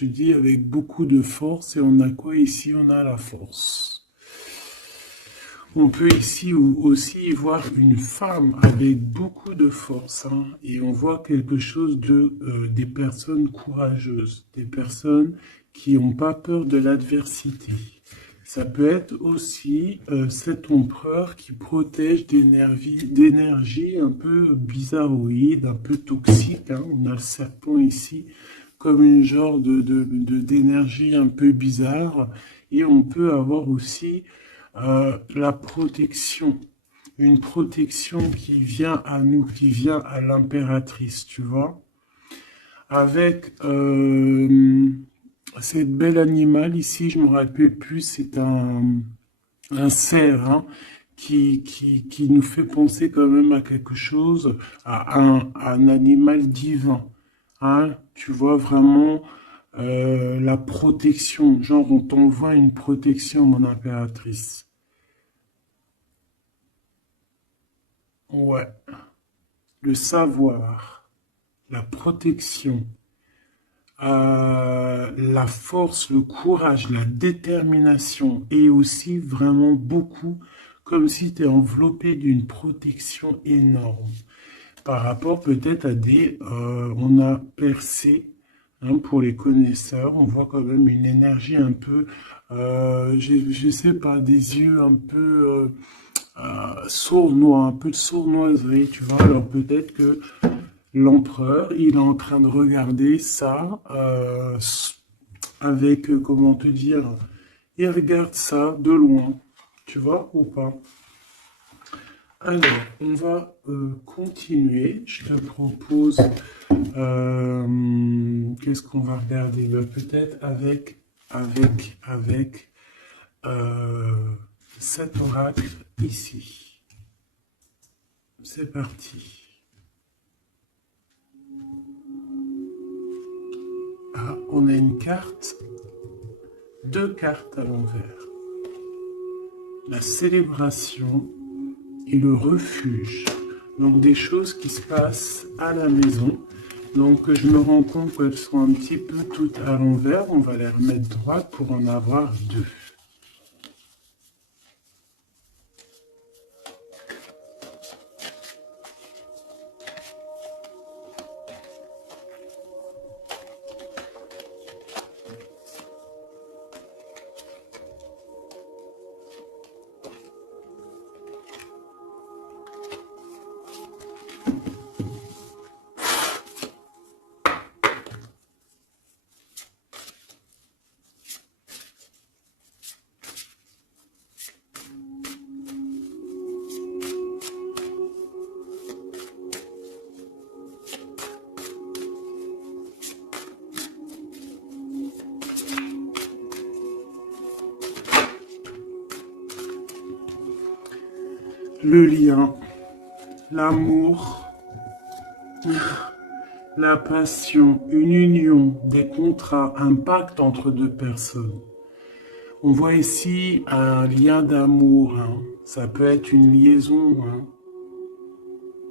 Je dis avec beaucoup de force et on a quoi ici? On a la force. On peut ici aussi voir une femme avec beaucoup de force, hein, et on voit quelque chose des personnes courageuses, des personnes qui n'ont pas peur de l'adversité. Ça peut être aussi cet empereur qui protège d'énergie un peu bizarroïde, un peu toxique, hein. On a le serpent ici comme une genre d'énergie un peu bizarre. Et on peut avoir aussi la protection, une protection qui vient à nous, qui vient à l'impératrice, tu vois, avec cette belle animal ici, je me rappelle plus, c'est un cerf, hein, qui nous fait penser quand même à quelque chose, à un animal divin. Hein, tu vois vraiment la protection, genre on t'envoie une protection, mon impératrice. Ouais, le savoir, la protection, la force, le courage, la détermination et aussi vraiment beaucoup comme si tu es enveloppé d'une protection énorme par rapport peut-être à on a percé, hein, pour les connaisseurs, on voit quand même une énergie un peu, je sais pas, des yeux un peu sournois, un peu de sournoiserie, tu vois. Alors peut-être que l'empereur, il est en train de regarder ça avec, comment te dire, il regarde ça de loin, tu vois, ou pas. Alors, on va continuer. Je te propose, qu'est-ce qu'on va regarder? Ben, peut-être avec euh, cet oracle ici. C'est parti. Ah, on a une carte, deux cartes à l'envers. La célébration et le refuge. Donc des choses qui se passent à la maison. Donc je me rends compte qu'elles sont un petit peu toutes à l'envers. On va les remettre droites pour en avoir deux. Le lien, l'amour, la passion, une union, des contrats, un pacte entre deux personnes. On voit ici un lien d'amour, hein. Ça peut être une liaison, hein,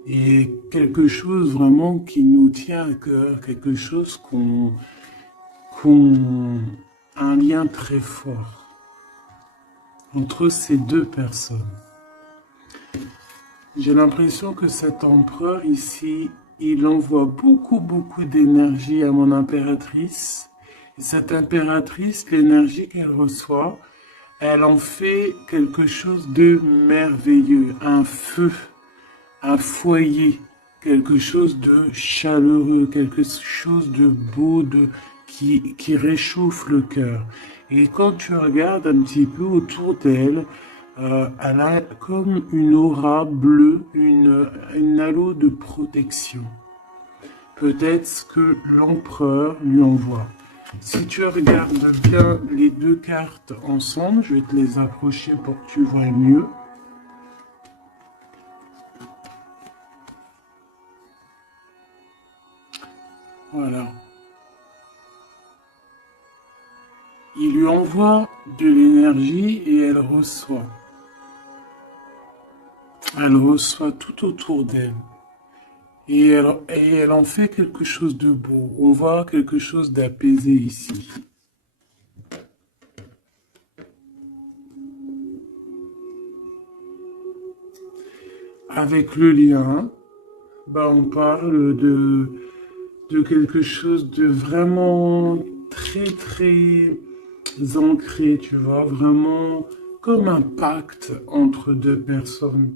et quelque chose vraiment qui nous tient à cœur, quelque chose qu'on, un lien très fort entre ces deux personnes. J'ai l'impression que cet empereur ici, il envoie beaucoup d'énergie à mon impératrice. Et cette impératrice, l'énergie qu'elle reçoit, elle en fait quelque chose de merveilleux, un feu, un foyer, quelque chose de chaleureux, quelque chose de beau, qui réchauffe le cœur. Et quand tu regardes un petit peu autour d'elle, elle a comme une aura bleue, une halo de protection. Peut-être ce que l'empereur lui envoie. Si tu regardes bien les deux cartes ensemble, je vais te les approcher pour que tu vois mieux. Voilà. Il lui envoie de l'énergie et elle reçoit. Elle reçoit tout autour d'elle. Et elle en fait quelque chose de beau. On voit quelque chose d'apaisé ici. Avec le lien, bah, on parle de quelque chose de vraiment très très ancré, tu vois, vraiment comme un pacte entre deux personnes.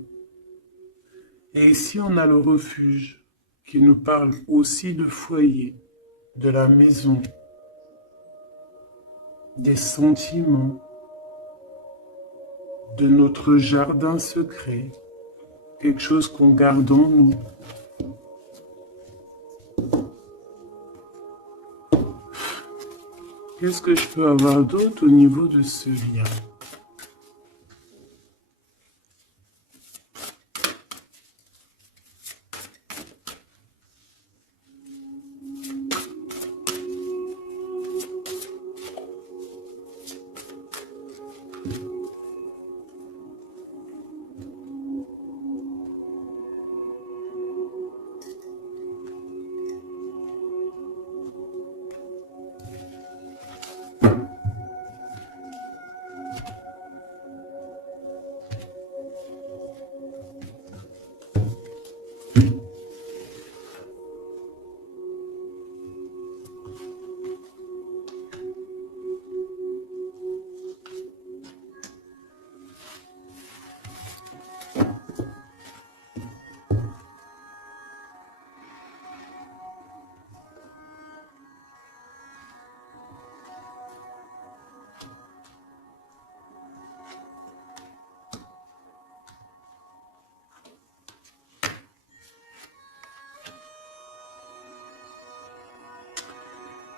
Et ici, on a le refuge qui nous parle aussi de foyer, de la maison, des sentiments, de notre jardin secret, quelque chose qu'on garde en nous. Qu'est-ce que je peux avoir d'autre au niveau de ce lien?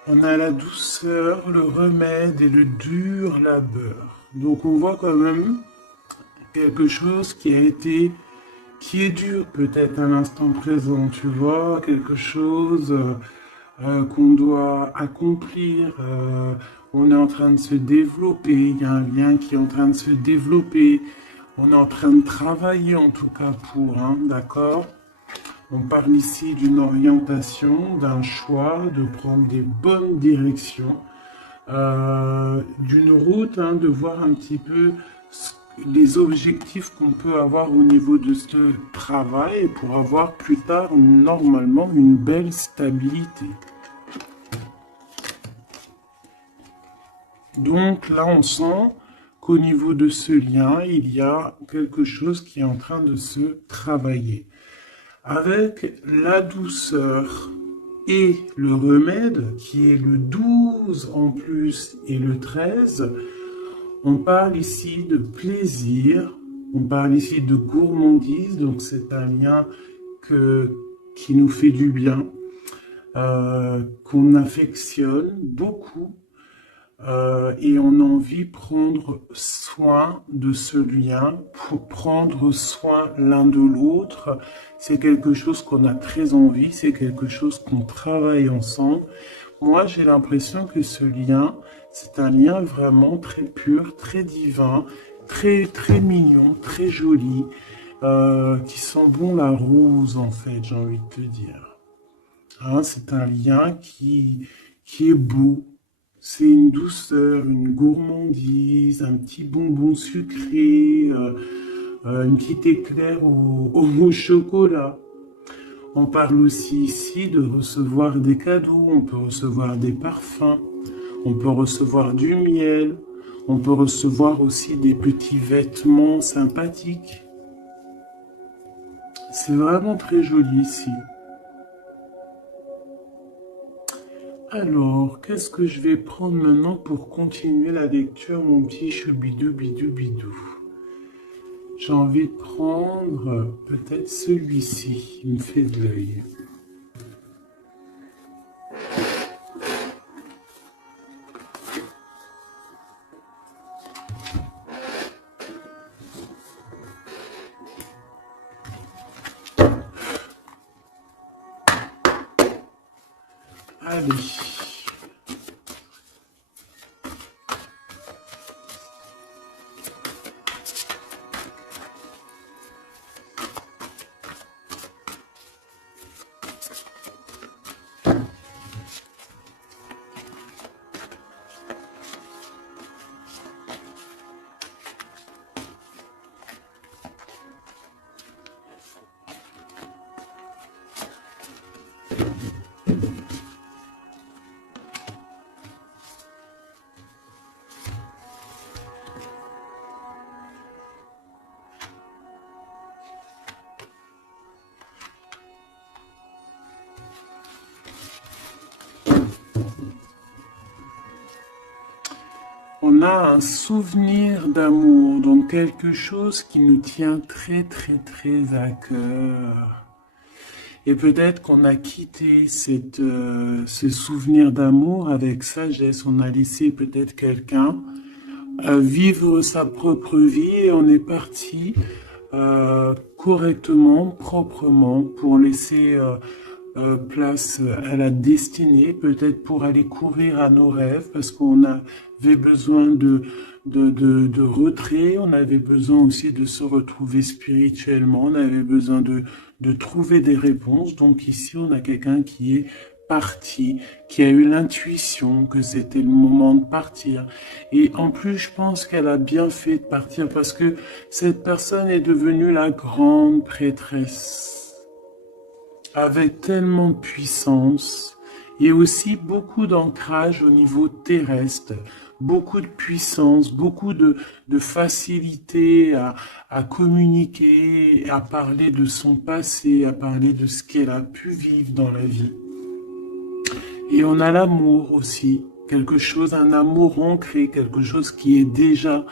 On a la douceur, le remède et le dur labeur. Donc on voit quand même quelque chose qui est dur peut-être à l'instant présent, tu vois, quelque chose qu'on doit accomplir. On est en train de se développer, il y a un lien qui est en train de se développer. On est en train de travailler en tout cas pour, hein, d'accord? On parle ici d'une orientation, d'un choix, de prendre des bonnes directions, d'une route, hein, de voir un petit peu les objectifs qu'on peut avoir au niveau de ce travail pour avoir plus tard normalement une belle stabilité. Donc là, on sent qu'au niveau de ce lien, il y a quelque chose qui est en train de se travailler. Avec la douceur et le remède, qui est le 12 en plus et le 13, on parle ici de plaisir, on parle ici de gourmandise, donc c'est un lien qui nous fait du bien, qu'on affectionne beaucoup. Et on a envie de prendre soin de ce lien, pour prendre soin l'un de l'autre. C'est quelque chose qu'on a très envie, c'est quelque chose qu'on travaille ensemble. Moi, j'ai l'impression que ce lien, c'est un lien vraiment très pur, très divin, très, très mignon, très joli, qui sent bon la rose, en fait, j'ai envie de te dire. Hein, c'est un lien qui est beau. C'est une douceur, une gourmandise, un petit bonbon sucré, une petite éclair au chocolat. On parle aussi ici de recevoir des cadeaux, on peut recevoir des parfums, on peut recevoir du miel, on peut recevoir aussi des petits vêtements sympathiques. C'est vraiment très joli ici. Alors, qu'est-ce que je vais prendre maintenant pour continuer la lecture, mon petit choubidou bidou bidou? J'ai envie de prendre peut-être celui-ci, il me fait de l'œil. Allez. on a un souvenir d'amour, donc quelque chose qui nous tient très très très à cœur. Et peut-être qu'on a quitté ce souvenir d'amour avec sagesse, on a laissé peut-être quelqu'un vivre sa propre vie et on est parti correctement, proprement, pour laisser place à la destinée, peut-être pour aller courir à nos rêves, parce qu'on avait besoin de retrait, on avait besoin aussi de se retrouver spirituellement, on avait besoin de trouver des réponses. Donc ici, on a quelqu'un qui est parti, qui a eu l'intuition que c'était le moment de partir. Et en plus, je pense qu'elle a bien fait de partir parce que cette personne est devenue la grande prêtresse, avec tellement de puissance et aussi beaucoup d'ancrage au niveau terrestre, beaucoup de puissance, beaucoup de facilité à communiquer, à parler de son passé, à parler de ce qu'elle a pu vivre dans la vie. Et on a l'amour aussi, quelque chose, un amour ancré, quelque chose qui est déjà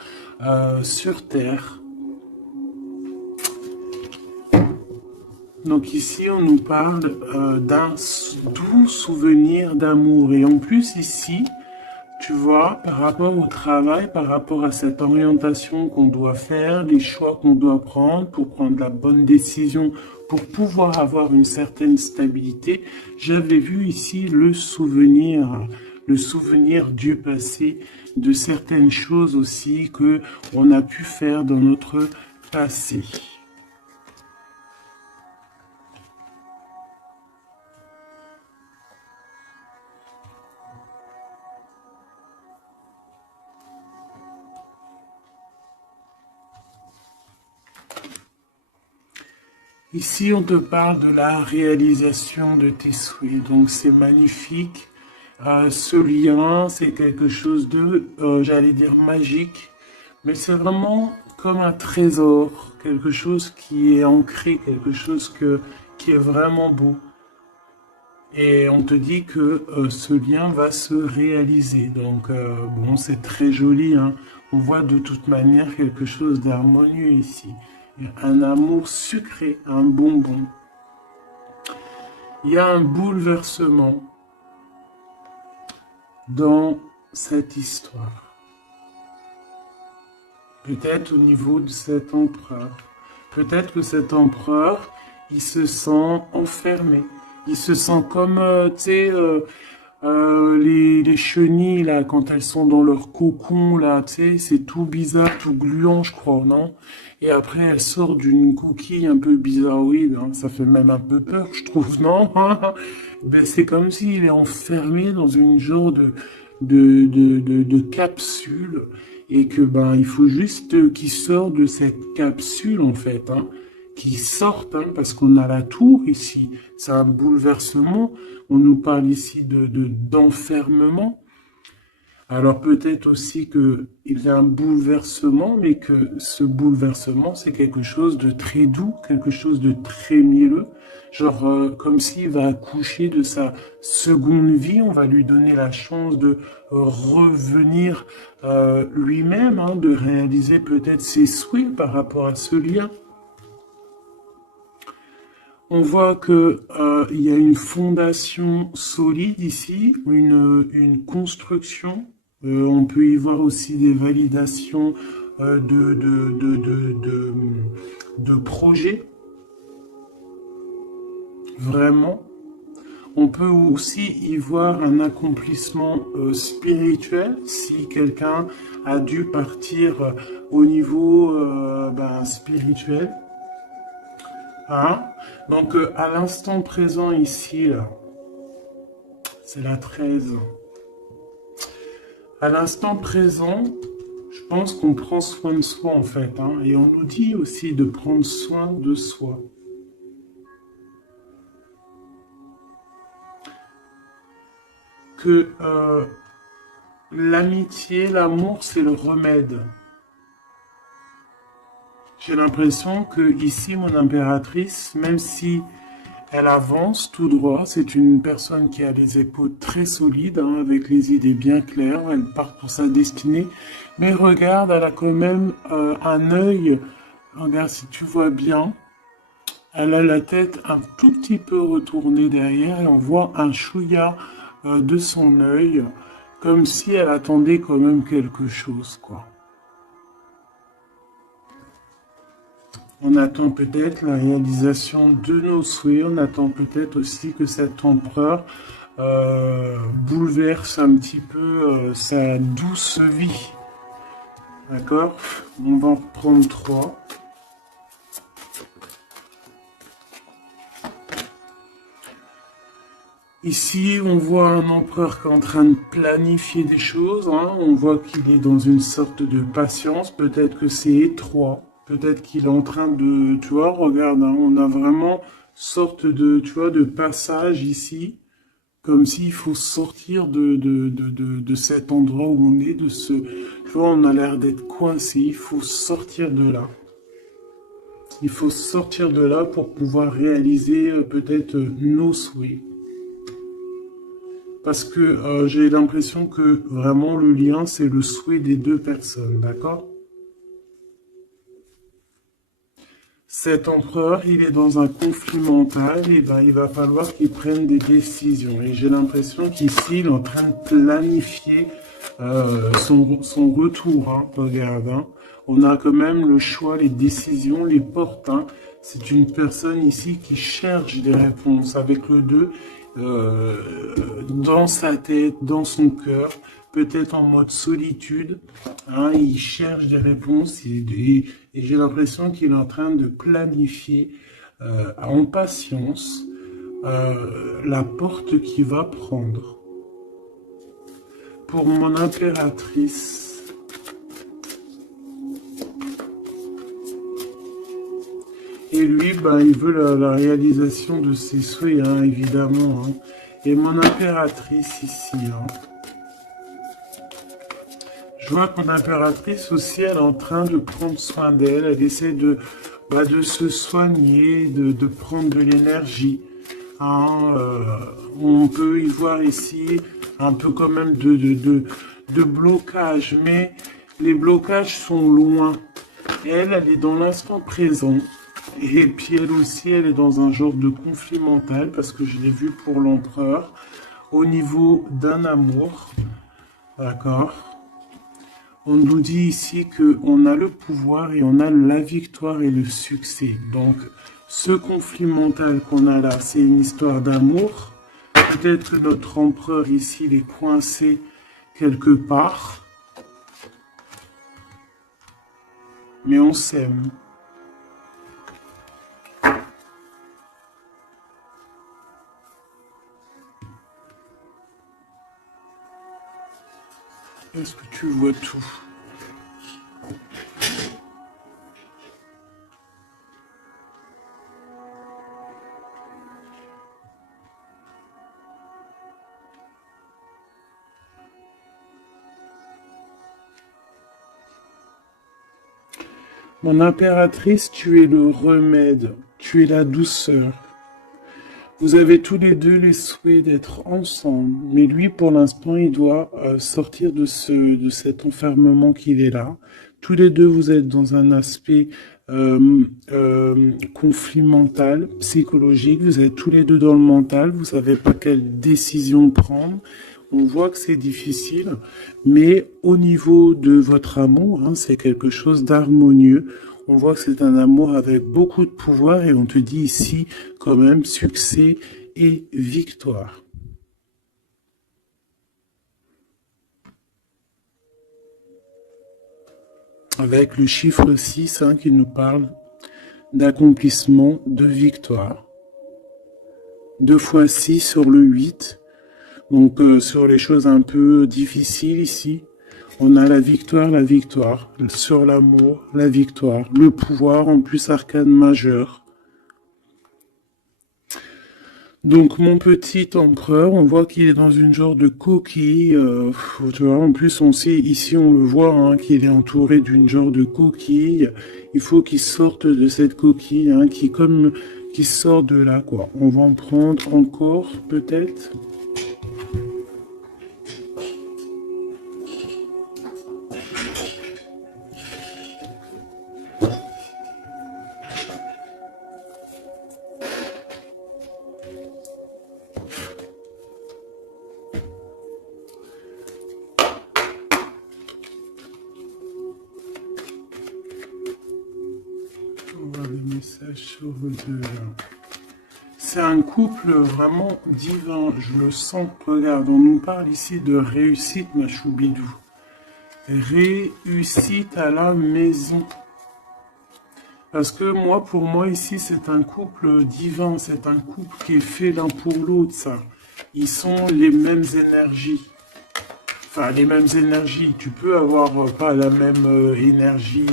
sur Terre. Donc ici, on nous parle d'un doux souvenir d'amour. Et en plus, ici, tu vois, par rapport au travail, par rapport à cette orientation qu'on doit faire, les choix qu'on doit prendre pour prendre la bonne décision, pour pouvoir avoir une certaine stabilité, j'avais vu ici le souvenir du passé, de certaines choses aussi que on a pu faire dans notre passé. Ici, on te parle de la réalisation de tes souhaits. Donc, c'est magnifique. Ce lien, c'est quelque chose de, j'allais dire, magique. Mais c'est vraiment comme un trésor. Quelque chose qui est ancré, quelque chose qui est vraiment beau. Et on te dit que ce lien va se réaliser. Donc, bon, c'est très joli, hein. On voit de toute manière quelque chose d'harmonieux ici. Un amour sucré, un bonbon. Il y a un bouleversement dans cette histoire. Peut-être au niveau de cet empereur. Peut-être que cet empereur, il se sent enfermé. Il se sent comme, tu sais, les chenilles, là, quand elles sont dans leur cocon, là, tu sais, c'est tout bizarre, tout gluant, je crois, non? Et après, elle sort d'une coquille un peu bizarroïde, hein. Ça fait même un peu peur, je trouve, non? Ben, c'est comme s'il est enfermé dans une genre de capsule, et que, ben, il faut juste qu'il sorte de cette capsule, en fait, hein. Qui sortent, hein, parce qu'on a la tour ici, c'est un bouleversement, on nous parle ici d'enfermement. Alors peut-être aussi qu'il y a un bouleversement, mais que ce bouleversement, c'est quelque chose de très doux, quelque chose de très mielleux, genre comme s'il va accoucher de sa seconde vie, on va lui donner la chance de revenir lui-même, hein, de réaliser peut-être ses souhaits par rapport à ce lien. On voit que il y a une fondation solide ici, une construction. On peut y voir aussi des validations de projets. Vraiment. On peut aussi y voir un accomplissement spirituel si quelqu'un a dû partir au niveau spirituel. Hein? Donc, à l'instant présent ici, là, c'est la 13. À l'instant présent, je pense qu'on prend soin de soi, en fait. Hein, et on nous dit aussi de prendre soin de soi. Que l'amitié, l'amour, c'est le remède. J'ai l'impression que ici, mon impératrice, même si Elle avance tout droit. C'est une personne qui a les épaules très solides, hein, avec les idées bien claires. Elle part pour sa destinée. Mais regarde, elle a quand même un œil. Regarde si tu vois bien. Elle a la tête un tout petit peu retournée derrière et on voit un chouïa de son œil, comme si elle attendait quand même quelque chose, quoi. On attend peut-être la réalisation de nos souhaits, on attend peut-être aussi que cet empereur bouleverse un petit peu sa douce vie. D'accord? On va en reprendre 3. Ici, on voit un empereur qui est en train de planifier des choses, hein. On voit qu'il est dans une sorte de patience. Peut-être que c'est étroit. Peut-être qu'il est en train de... Tu vois, regarde, hein, on a vraiment sorte de, tu vois, de passage ici. Comme s'il faut sortir de cet endroit où on est, de ce... Tu vois, on a l'air d'être coincé. Il faut sortir de là. Il faut sortir de là pour pouvoir réaliser peut-être nos souhaits. Parce que j'ai l'impression que vraiment le lien, c'est le souhait des deux personnes, d'accord? Cet empereur, il est dans un conflit mental, et ben il va falloir qu'il prenne des décisions. Et j'ai l'impression qu'ici, il est en train de planifier son retour, hein, regarde, hein. On a quand même le choix, les décisions, les portes, hein. C'est une personne ici qui cherche des réponses avec le 2, dans sa tête, dans son cœur, peut-être en mode solitude, hein, il cherche des réponses et j'ai l'impression qu'il est en train de planifier en patience la porte qu'il va prendre. Pour mon impératrice, et lui, ben, il veut la réalisation de ses souhaits, hein, évidemment. Hein. Et mon impératrice ici, hein. Je vois que mon impératrice aussi, elle est en train de prendre soin d'elle. Elle essaie de se soigner, de prendre de l'énergie. Hein, on peut y voir ici un peu quand même de blocage. Mais les blocages sont loin. Elle est dans l'instant présent. Et puis elle aussi, elle est dans un genre de conflit mental, parce que je l'ai vu pour l'empereur, au niveau d'un amour. D'accord? On nous dit ici qu'on a le pouvoir et on a la victoire et le succès. Donc, ce conflit mental qu'on a là, c'est une histoire d'amour. Peut-être que notre empereur ici, il est coincé quelque part. Mais on s'aime. Est-ce que tu vois tout? Mon impératrice, tu es le remède, tu es la douceur. Vous avez tous les deux les souhaits d'être ensemble, mais lui, pour l'instant, il doit sortir de cet enfermement qu'il est là. Tous les deux, vous êtes dans un aspect conflit mental, psychologique. Vous êtes tous les deux dans le mental. Vous savez pas quelle décision prendre. On voit que c'est difficile, mais au niveau de votre amour, hein, c'est quelque chose d'harmonieux. On voit que c'est un amour avec beaucoup de pouvoir et on te dit ici quand même succès et victoire. Avec le chiffre 6 hein, qui nous parle d'accomplissement, de victoire. 2 fois 6 sur le 8. Donc sur les choses un peu difficiles ici, on a la victoire. Sur l'amour, la victoire. Le pouvoir, en plus arcane majeur. Donc mon petit empereur, on voit qu'il est dans une genre de coquille. Tu vois, en plus on sait, ici on le voit, hein, qu'il est entouré d'une genre de coquille. Il faut qu'il sorte de cette coquille, hein, qui sort de là, quoi. On va en prendre encore, peut-être. On va le message sur le deux. C'est un couple vraiment divin, je le sens. Regarde, on nous parle ici de réussite, ma choubidou. Réussite à la maison. Parce que moi, pour moi, ici, c'est un couple divin. C'est un couple qui est fait l'un pour l'autre, ça. Ils sont les mêmes énergies. Enfin, les mêmes énergies. Tu peux avoir pas la même énergie.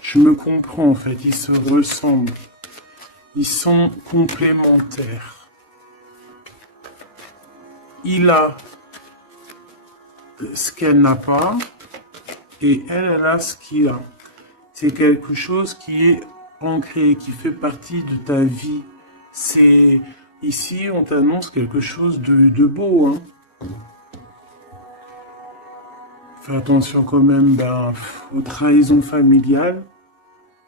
Je me comprends, en fait. Ils se ressemblent. Ils sont complémentaires. Il a ce qu'elle n'a pas et elle a ce qu'il a. C'est quelque chose qui est ancré, qui fait partie de ta vie. C'est ici, on t'annonce quelque chose de beau. Hein. Fais attention quand même aux trahisons familiales.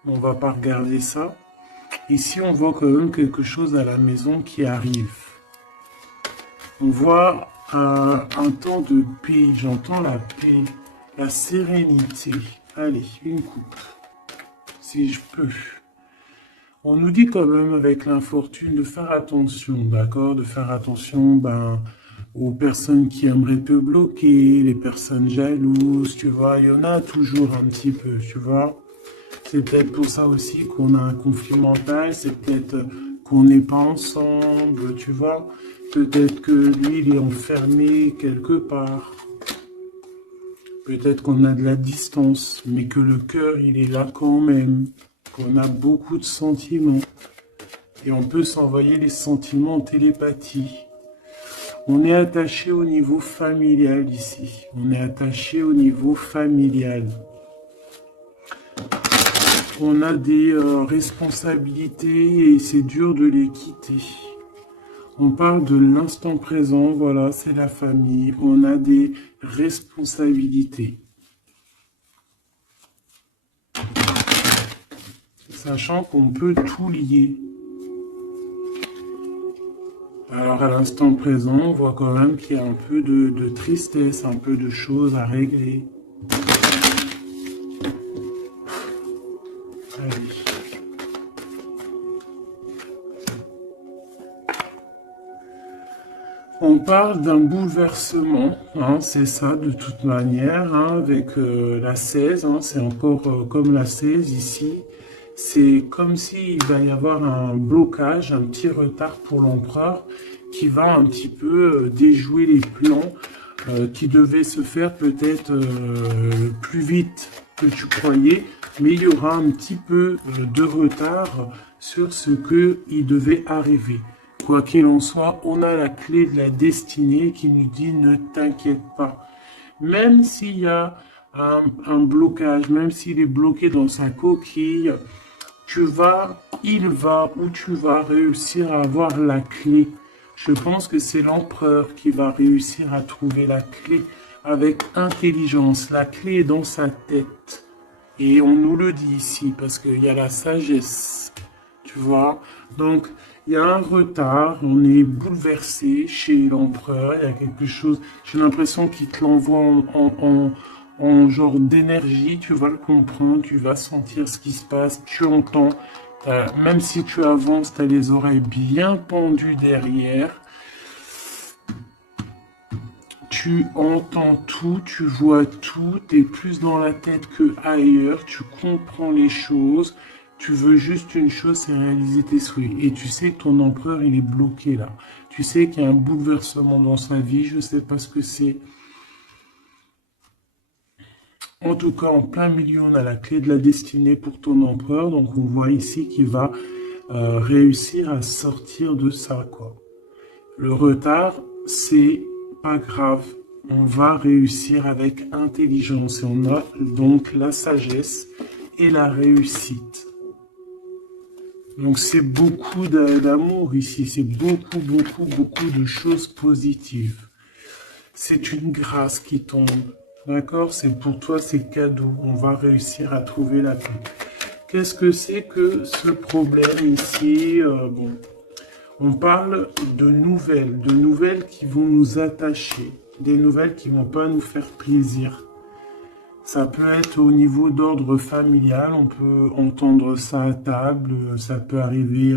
On va pas regarder ça. Ici, on voit quand même quelque chose à la maison qui arrive. On voit un temps de paix. J'entends la paix, la sérénité. Allez, une coupe, si je peux. On nous dit quand même avec l'infortune de faire attention, d'accord? De faire attention aux personnes qui aimeraient te bloquer, les personnes jalouses, tu vois. Il y en a toujours un petit peu, tu vois. C'est peut-être pour ça aussi qu'on a un conflit mental, c'est peut-être qu'on n'est pas ensemble, tu vois. Peut-être que lui, il est enfermé quelque part. Peut-être qu'on a de la distance, mais que le cœur, il est là quand même. Qu'on a beaucoup de sentiments. Et on peut s'envoyer les sentiments en télépathie. On est attaché au niveau familial ici. On est attaché au niveau familial. On a des responsabilités et c'est dur de les quitter. On parle de l'instant présent, voilà, c'est la famille. On a des responsabilités. Sachant qu'on peut tout lier. Alors à l'instant présent, on voit quand même qu'il y a un peu de tristesse, un peu de choses à régler. Allez. On parle d'un bouleversement, hein, c'est ça de toute manière, hein, avec la 16, hein, c'est encore comme la 16 ici. C'est comme s'il va y avoir un blocage, un petit retard pour l'empereur qui va un petit peu déjouer les plans qui devaient se faire peut-être plus vite que tu croyais, mais il y aura un petit peu de retard sur ce qu'il devait arriver. Quoi qu'il en soit, on a la clé de la destinée qui nous dit ne t'inquiète pas. Même s'il y a un blocage, même s'il est bloqué dans sa coquille, il va ou tu vas réussir à avoir la clé. Je pense que c'est l'empereur qui va réussir à trouver la clé avec intelligence. La clé est dans sa tête. Et on nous le dit ici parce qu'il y a la sagesse. Tu vois? Donc, il y a un retard, on est bouleversé chez l'empereur, il y a quelque chose, j'ai l'impression qu'il te l'envoie en genre d'énergie, tu vas le comprendre, tu vas sentir ce qui se passe, tu entends, même si tu avances, tu as les oreilles bien pendues derrière, tu entends tout, tu vois tout, tu es plus dans la tête que ailleurs, tu comprends les choses. Tu veux juste une chose, c'est réaliser tes souhaits. Et tu sais que ton empereur, il est bloqué là. Tu sais qu'il y a un bouleversement dans sa vie. Je ne sais pas ce que c'est. En tout cas, en plein milieu, on a la clé de la destinée pour ton empereur. Donc, on voit ici qu'il va réussir à sortir de ça, quoi. Le retard, c'est pas grave. On va réussir avec intelligence. Et on a donc la sagesse et la réussite. Donc c'est beaucoup d'amour ici, c'est beaucoup, beaucoup, beaucoup de choses positives. C'est une grâce qui tombe, d'accord? C'est pour toi, c'est cadeau. On va réussir à trouver la paix. Qu'est-ce que c'est que ce problème ici? Bon, on parle de nouvelles qui vont nous attacher, des nouvelles qui vont pas nous faire plaisir. Ça peut être au niveau d'ordre familial, on peut entendre ça à table, ça peut arriver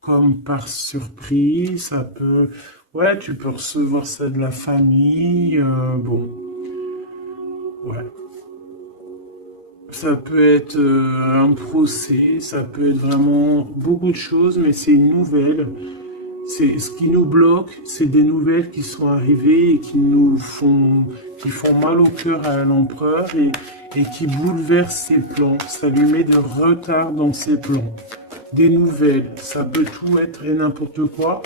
comme par surprise, ça peut... Ouais, tu peux recevoir ça de la famille, bon, ouais. Ça peut être un procès, ça peut être vraiment beaucoup de choses, mais c'est une nouvelle. C'est ce qui nous bloque, c'est des nouvelles qui sont arrivées et qui font mal au cœur à l'empereur et qui bouleversent ses plans. Ça lui met de retard dans ses plans. Des nouvelles, ça peut tout être et n'importe quoi,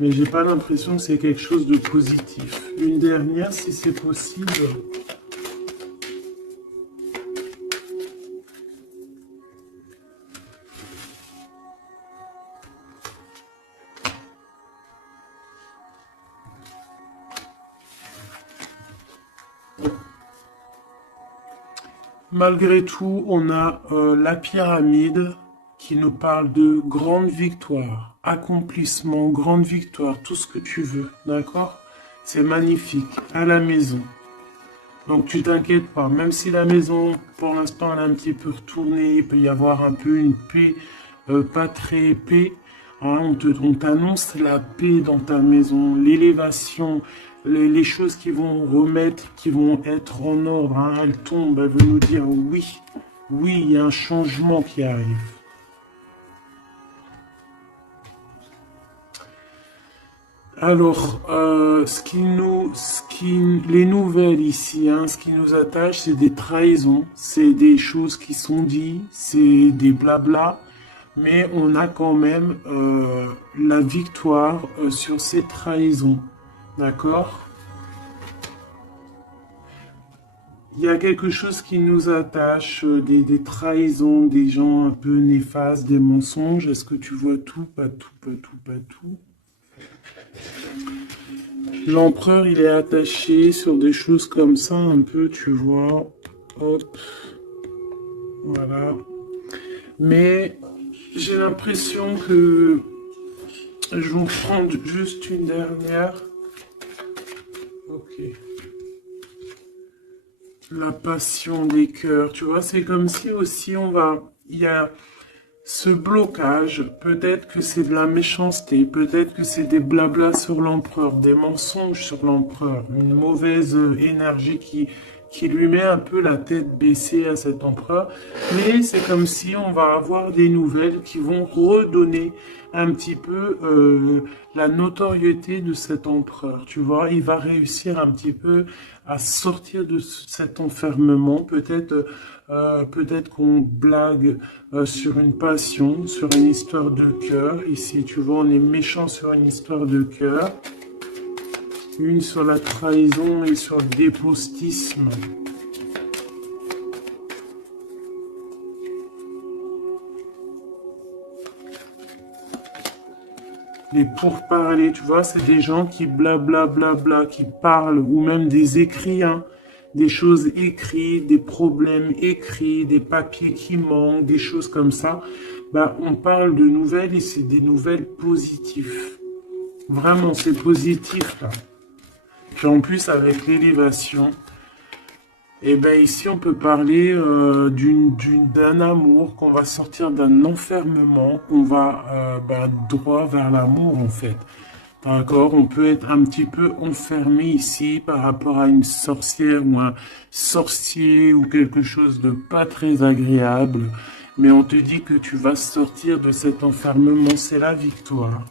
mais j'ai pas l'impression que c'est quelque chose de positif. Une dernière, si c'est possible. Malgré tout, on a la pyramide qui nous parle de grande victoire, accomplissement, grande victoire, tout ce que tu veux, d'accord? C'est magnifique, à la maison. Donc tu t'inquiètes pas, même si la maison, pour l'instant, elle est un petit peu retournée, il peut y avoir un peu une paix, pas très paix. Hein, on t'annonce la paix dans ta maison, l'élévation, les choses qui vont remettre, qui vont être en ordre. Hein, elles tombent, elles veulent nous dire oui, oui, il y a un changement qui arrive. Alors, les nouvelles ici, hein, ce qui nous attache, c'est des trahisons, c'est des choses qui sont dites, c'est des blabla, mais on a quand même la victoire sur ces trahisons, d'accord? Il y a quelque chose qui nous attache, des trahisons, des gens un peu néfastes, des mensonges. Est-ce que tu vois tout, pas tout, pas tout, pas tout? L'empereur, il est attaché sur des choses comme ça, un peu, tu vois. Hop, voilà. Mais j'ai l'impression que je vais prendre juste une dernière. Ok. La passion des cœurs, tu vois, c'est comme si aussi il y a ce blocage, peut-être que c'est de la méchanceté, peut-être que c'est des blablas sur l'empereur, des mensonges sur l'empereur, une mauvaise énergie qui lui met un peu la tête baissée à cet empereur. Mais c'est comme si on va avoir des nouvelles qui vont redonner un petit peu la notoriété de cet empereur. Tu vois, il va réussir un petit peu à sortir de cet enfermement. Peut-être qu'on blague sur une passion, sur une histoire de cœur. Ici, tu vois, on est méchant sur une histoire de cœur. Une sur la trahison et sur le dépostisme. Les pourparlers, tu vois, c'est des gens qui blablabla, qui parlent, ou même des écrits, hein, des choses écrites, des problèmes écrits, des papiers qui manquent, des choses comme ça. Bah, on parle de nouvelles et c'est des nouvelles positives. Vraiment, c'est positif, là. Puis en plus, avec l'élévation, et ben ici, on peut parler d'un amour, qu'on va sortir d'un enfermement, qu'on va droit vers l'amour, en fait. D'accord? On peut être un petit peu enfermé ici par rapport à une sorcière ou un sorcier ou quelque chose de pas très agréable. Mais on te dit que tu vas sortir de cet enfermement, c'est la victoire.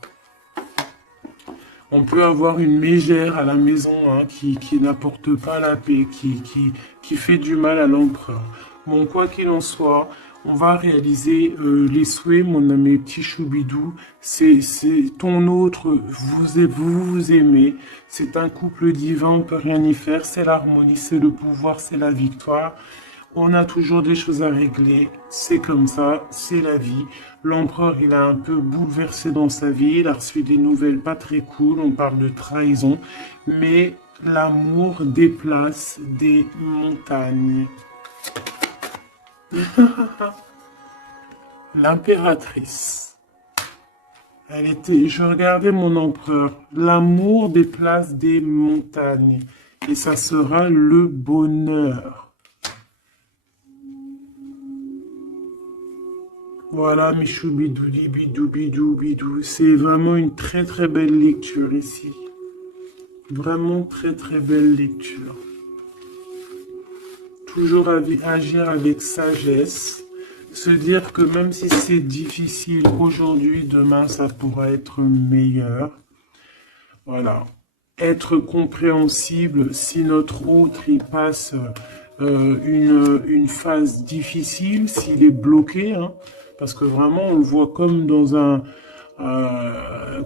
On peut avoir une mégère à la maison hein, qui n'apporte pas la paix, qui fait du mal à l'empereur. Bon, quoi qu'il en soit, on va réaliser les souhaits, mon ami petit choubidou. C'est ton autre, vous aimez. C'est un couple divin, on peut rien y faire. C'est l'harmonie, c'est le pouvoir, c'est la victoire. On a toujours des choses à régler. C'est comme ça, c'est la vie. L'empereur, il a un peu bouleversé dans sa vie. Il a reçu des nouvelles pas très cool. On parle de trahison. Mais l'amour déplace des montagnes. L'impératrice. Elle était, je regardais mon empereur. L'amour déplace des montagnes. Et ça sera le bonheur. Voilà, Michou Bidoudi, Bidou, Bidou, Bidou. C'est vraiment une très très belle lecture ici. Vraiment très très belle lecture. Toujours agir avec sagesse. Se dire que même si c'est difficile aujourd'hui, demain ça pourra être meilleur. Voilà. Être compréhensible si notre autre il passe une phase difficile, s'il est bloqué, hein, parce que vraiment on le voit comme dans un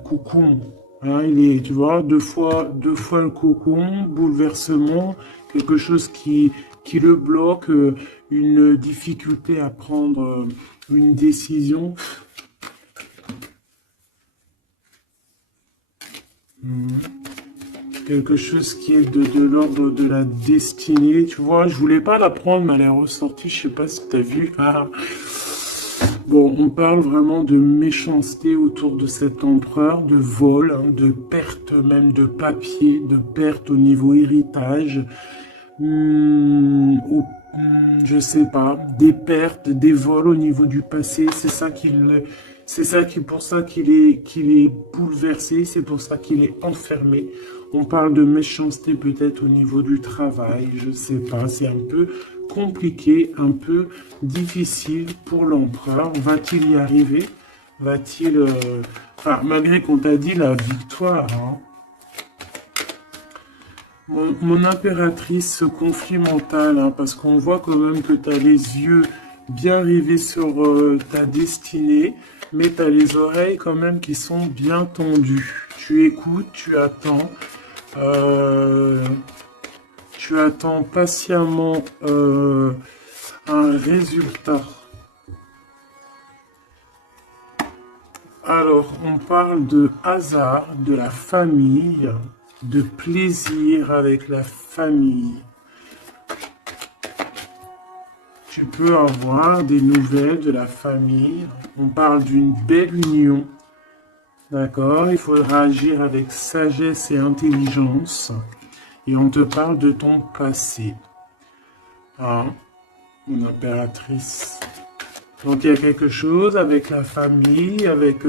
cocon. Hein, il est, tu vois, deux fois le cocon, bouleversement, quelque chose qui le bloque, une difficulté à prendre une décision. Quelque chose qui est de l'ordre de la destinée, tu vois. Je voulais pas la prendre, mais elle est ressortie, je sais pas si tu as vu. Ah. Bon, on parle vraiment de méchanceté autour de cet empereur, de vol, hein, de perte même de papier, de perte au niveau héritage, je sais pas, des pertes, des vols au niveau du passé, c'est pour ça qu'il est bouleversé, c'est pour ça qu'il est enfermé. On parle de méchanceté peut-être au niveau du travail, je sais pas, c'est un peu compliqué, un peu difficile pour l'empereur. Va-t-il y arriver? Va-t-il, enfin, malgré qu'on t'a dit la victoire, hein. Mon impératrice, ce conflit mental, hein, parce qu'on voit quand même que tu as les yeux bien rivés sur ta destinée, mais tu as les oreilles quand même qui sont bien tendues. Euh, tu attends patiemment un résultat. Alors, on parle de hasard, de la famille, de plaisir avec la famille. Tu peux avoir des nouvelles de la famille. On parle d'une belle union. D'accord? Il faudra agir avec sagesse et intelligence. Et on te parle de ton passé. Hein? Mon impératrice. Donc il y a quelque chose avec la famille, avec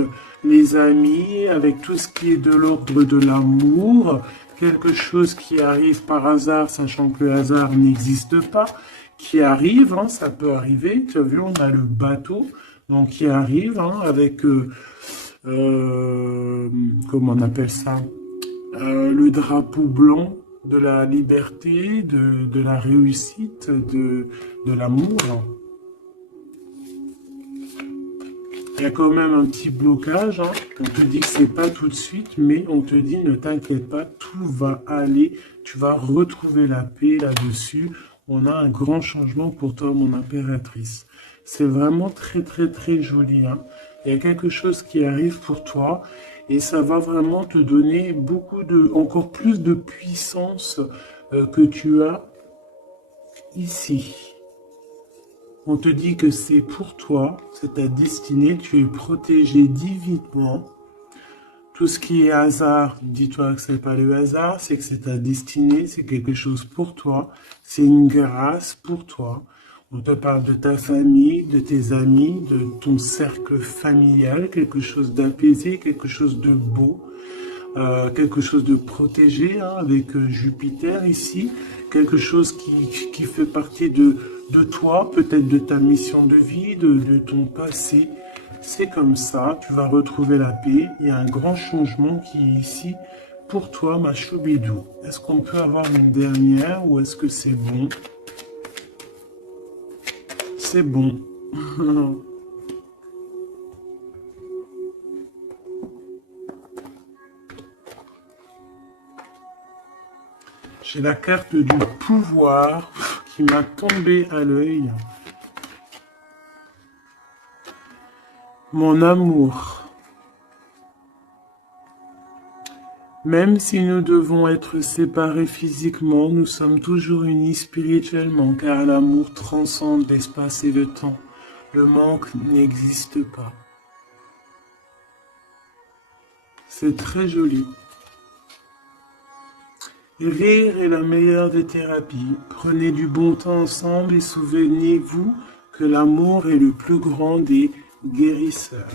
les amis, avec tout ce qui est de l'ordre de l'amour, quelque chose qui arrive par hasard, sachant que le hasard n'existe pas, qui arrive, hein, ça peut arriver, tu as vu, on a le bateau, donc qui arrive hein, avec, comment on appelle ça, le drapeau blanc de la liberté, de la réussite, de l'amour. Il y a quand même un petit blocage, hein. On te dit que c'est pas tout de suite, mais on te dit ne t'inquiète pas, tout va aller, tu vas retrouver la paix là-dessus. On a un grand changement pour toi, mon impératrice. C'est vraiment très très très joli, hein. Il y a quelque chose qui arrive pour toi et ça va vraiment te donner encore plus de puissance que tu as ici. On te dit que c'est pour toi, c'est ta destinée, tu es protégé divinement. Tout ce qui est hasard, dis-toi que c'est pas le hasard, c'est que c'est ta destinée, c'est quelque chose pour toi, c'est une grâce pour toi. On te parle de ta famille, de tes amis, de ton cercle familial, quelque chose d'apaisé, quelque chose de beau. Quelque chose de protégé hein, avec Jupiter ici, quelque chose qui fait partie de toi, peut-être de ta mission de vie, de ton passé. C'est comme ça, tu vas retrouver la paix. Il y a un grand changement qui est ici pour toi, ma choubidou. Est-ce qu'on peut avoir une dernière ou est-ce que c'est bon? C'est bon. J'ai la carte du pouvoir qui m'a tombé à l'œil. Mon amour. Même si nous devons être séparés physiquement, nous sommes toujours unis spirituellement, car l'amour transcende l'espace et le temps. Le manque n'existe pas. C'est très joli. Rire est la meilleure des thérapies. Prenez du bon temps ensemble et souvenez-vous que l'amour est le plus grand des guérisseurs.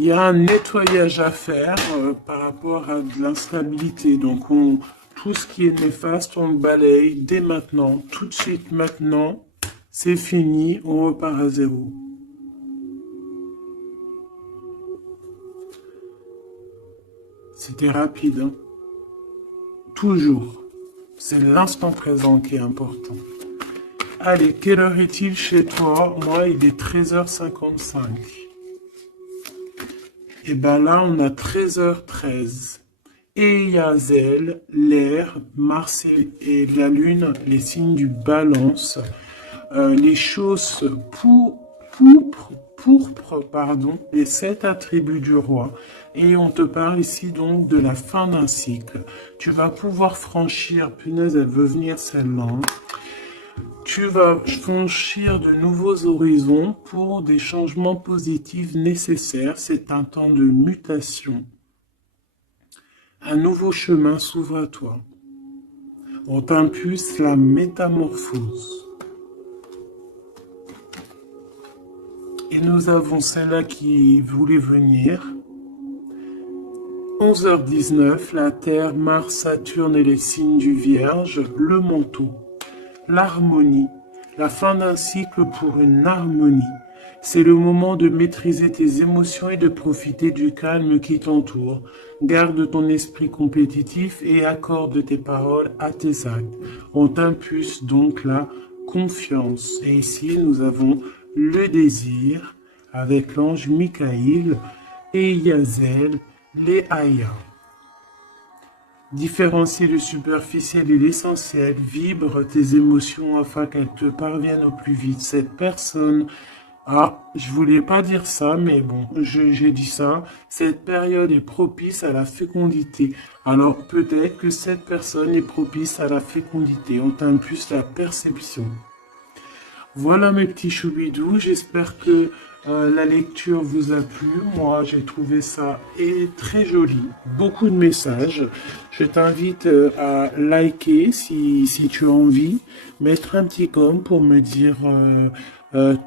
Il y a un nettoyage à faire par rapport à de l'instabilité. Donc, tout ce qui est néfaste, on le balaye dès maintenant, tout de suite maintenant. C'est fini, on repart à zéro. C'était rapide, hein? Toujours. C'est l'instant présent qui est important. Allez, quelle heure est-il chez toi? Moi, il est 13h55. Et ben là, on a 13h13. Et Yazel, l'air, Mars et la Lune, les signes du balance, les choses pourpres, les 7 attributs du roi. Et on te parle ici donc de la fin d'un cycle. Tu vas pouvoir franchir, punaise, elle veut venir celle-là, hein. Tu vas franchir de nouveaux horizons pour des changements positifs nécessaires. C'est un temps de mutation. Un nouveau chemin s'ouvre à toi. On t'impulse la métamorphose. Et nous avons celle-là qui voulait venir. 11h19, la Terre, Mars, Saturne et les signes du Vierge, le manteau. L'harmonie, la fin d'un cycle pour une harmonie. C'est le moment de maîtriser tes émotions et de profiter du calme qui t'entoure. Garde ton esprit compétitif et accorde tes paroles à tes actes. On t'impulse donc la confiance. Et ici, nous avons le désir avec l'ange Michaïl et Yazel, les Aya. Différencier le superficiel et l'essentiel, vibre tes émotions afin qu'elles te parviennent au plus vite. Cette personne, je voulais pas dire ça, mais bon, j'ai dit ça. Cette période est propice à la fécondité. Alors peut-être que cette personne est propice à la fécondité. On t'impulse la perception. Voilà mes petits choubidous, j'espère que la lecture vous a plu. Moi, j'ai trouvé ça très joli. Beaucoup de messages. Je t'invite à liker si tu as envie. Mettre un petit com pour me dire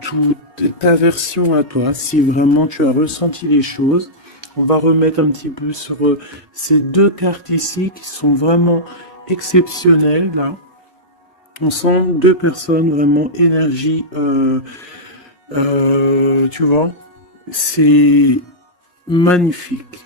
toute ta version à toi. Si vraiment tu as ressenti les choses. On va remettre un petit peu sur ces deux cartes ici qui sont vraiment exceptionnelles là. On sent deux personnes vraiment énergie, tu vois, c'est magnifique.